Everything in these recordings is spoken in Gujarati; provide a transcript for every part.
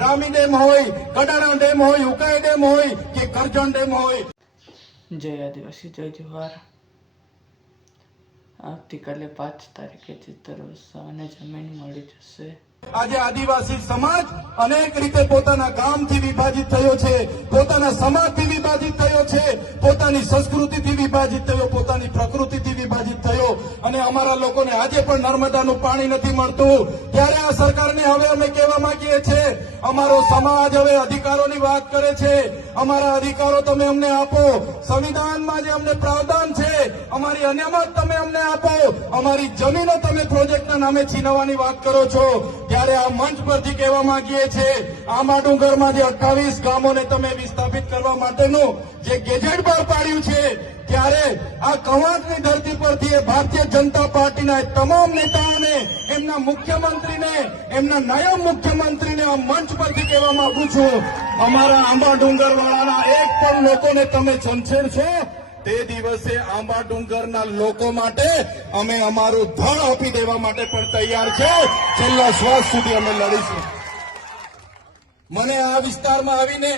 રામી ડેમ હોય, કડાણા ડેમ હોય, ઉકાઈ ડેમ હોય કે કરજણ ડેમ હોય. જય આદિવાસી, જય જવાહર. આવતીકાલે 5 તારીખે ચિત્તર વસાવાને જમીન મળી જશે. આજે આદિવાસી સમાજ અનેક રીતે પોતાના ગામથી વિભાજિત થયો છે, પોતાના સમાજથી વિભાજિત થયો છે, પોતાની સંસ્કૃતિથી વિભાજિત થયો, પોતાની પ્રકૃતિથી વિભાજિત થયો. અને અમારા લોકોને આજે પણ નર્મદાનું પાણી નથી મળતું. ત્યારે આ સરકારને હવે અમે કહેવા માંગીએ છીએ, અમારો સમાજ હવે અધિકારોની વાત કરે છે. અમારા અધિકારો તમે અમને આપો. સંવિધાનમાં જે અમને પ્રાવધાન છે, અમારી અનામત તમે અમને આપો. અમારી જમીનો તમે પ્રોજેક્ટના નામે છીનવવાની વાત કરો છો. ત્યારે આ મંચ પરથી કહેવા માંગીએ છીએ, આંબા ડુંગરમાં જે 28 ગામોને તમે વિસ્થાપિત કરવા માટેનું જે ગેજેટ બહાર પાડ્યું છે, ત્યારે આ કવાંટની ધરતી પરથી ભારતીય જનતા પાર્ટીના તમામ નેતાઓને, એમના મુખ્યમંત્રીને, એમના નાયબ મુખ્યમંત્રીને આ મંચ પરથી કહેવા માંગુ છું, અમારા આંબા ડુંગરવાળાના એક પણ લોકોને તમે છંછેડશો તે દિવસે આંબા ડુંગરના લોકો માટે અમે અમારું ધડ આપી દેવા માટે પણ તૈયાર છે. છેલ્લા શ્વાસ સુધી અમે લડીશું. મને આ વિસ્તારમાં આવીને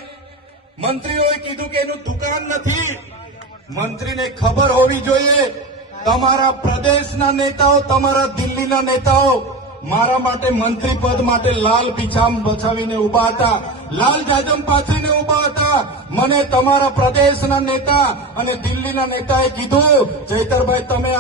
મંત્રીઓએ કીધું કે એનું દુકાન નથી. મંત્રીને ખબર હોવી જોઈએ, તમારા પ્રદેશના નેતાઓ, તમારા દિલ્હીના નેતાઓ મારા માટે મંત્રી પદ માટે લાલ પીછામ બચાવીને ઉભા હતા, લાલ જાજમ પાથરીને ઉભા હતા. મને તમારા પ્રદેશના નેતા અને દિલ્હીના નેતાએ કીધું, ચૈતરભાઈ તમે